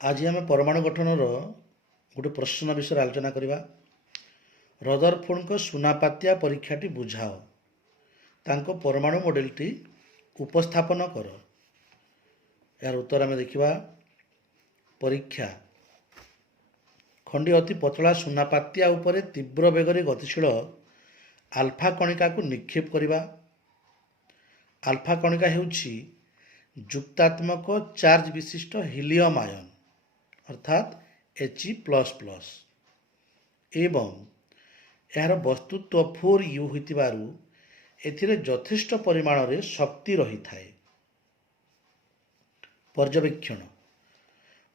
आज आम परमाणु गठनर गोटे प्रश्न विषय आलोचना करवा। रदरफोर्ड सुनापातिया परीक्षाटी बुझाओ, तांको परमाणु मॉडलटी उपस्थापन कर। यार उत्तर आम देखा। परीक्षा खंडी अति पतला सुनापातिया उपरे तीव्र बेगर गतिशील आल्फा कणिका को निक्षेप करवा। आल्फा कणिका हेउछि जुक्तात्मक चार्ज विशिष्ट हिलियम आयन अर्थात He++ एवं यार वस्तुत्व 4U होइतिबारु एथिरे यथेष्ट परिमाण रे शक्ति रही थाए। पर्यवेक्षण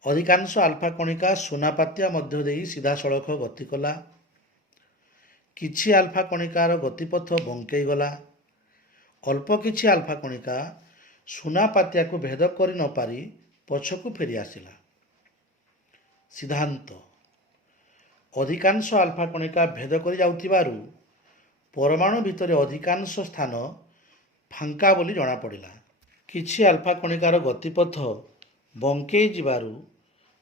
अधिकांश आल्फा कणिका सुनापातिया मध्य देई सीधा सड़क गति कला। किछि आल्फा कणिकार गतिपथ बंकई गला। अल्प किछि आल्फा कणिका सुनापातिया को भेद करि न पारि पछकु फेरी आसिला। सिद्धांत अधिकांश आल्फा कणिका भेद करि जाउथिबारु परमाणु भितरे अधिकांश स्थान फांका बोली जणा पड़िला। किछि आल्फा कणिकार गतिपथ बंकई जिबारु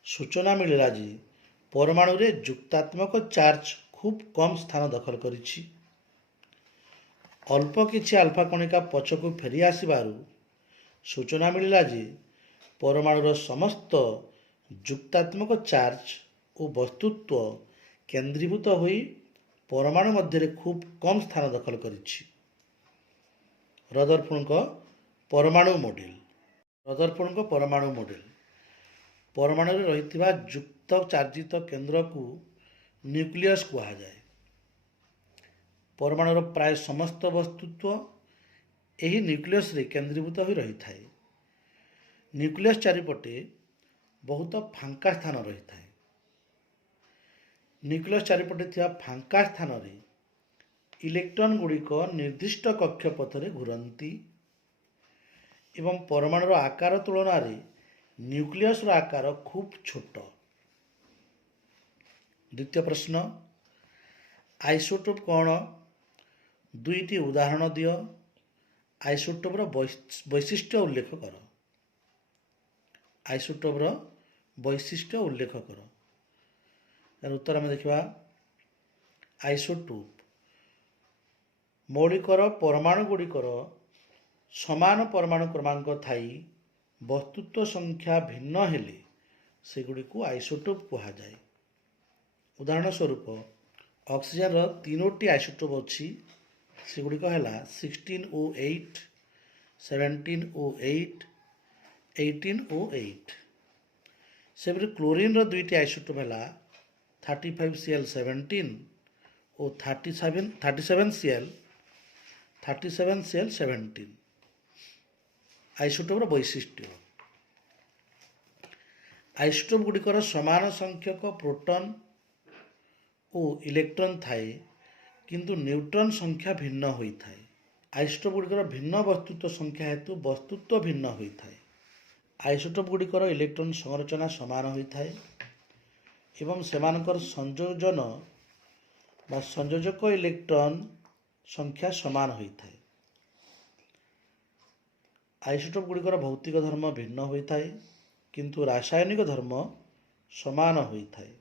सूचना मिलिला जे परमाणु रे जुक्तात्मक चार्ज खूब कम स्थान दखल करिछि। अल्प किछि आल्फा कणिका पछकु फेरी आसिबारु सूचना मिलिला जे परमाणुर समस्त जुक्तात्मक चार्ज और वस्तुत्व केंद्रीभूत होई परमाणु मध्य खूब कम स्थान दखल करिछि। रदरफोर्ड परमाणु मॉडल। रदरफोर्ड परमाणु मॉडल परमाणु रे रहिथिबा जुक्त चार्जित केंद्र को न्यूक्लियस कहा जाए। परमाणुर प्राय समस्त वस्तुत्व यही न्यूक्लियस रे केंद्रीभूत हो रही थाए। न्यूक्लियस चारिपटे बहुत फांका स्थान रही थाए। न्यूक्लियस चारिपटे थिबा फांका स्थान रे इलेक्ट्रॉन गुड़िक निर्दिष्ट कक्षपथ रे घूरती एवं परमाणुर आकार तुलन रे न्यूक्लियस रो आकार खूब छोट। द्वितीय प्रश्न आइसोटोप कौन? दुईटी उदाहरण दियो। आइसोटोपर वैशिष्ट्य उल्लेख कर। आइसोटोपर वैशिष्ट्य उल्लेख कर। यार उत्तर आम देखा। आइसोटोप मौलिकर परमाणु गुड़िकर समान परमाणु क्रमांक थाई वस्तुत्व संख्या भिन्न हेले सेगुड़ी को आइसोटोप कहा जाए। उदाहरण स्वरूप ऑक्सीजन रो तीनोटी आइसोटोप अच्छी सेगुड़िक है 16O8, 17O8, 18O8। से क्लोरीन रो दुईटी आइसोटोप है 35Cl17 और 37Cl17। आइसोटोप वैशिष्ट्य आइसोटोप गुड़िकर समान संख्यक प्रोटॉन और इलेक्ट्रॉन थाए किंतु न्यूट्रॉन संख्या भिन्न होता है। आइसोटोप गुड़िकर भिन्न वस्तुत्व संख्या हेतु वस्तुत्व भिन्न होता है। आइसोटोप गुड़िकर इलेक्ट्रॉन संरचना समान होता है एवं सेमानकर संयोजन बा संयोजक इलेक्ट्रॉन संख्या समान होता है। आइसोटोप गुड़िकर भौतिक धर्म भिन्न होता है किंतु रासायनिक धर्म समान होता है।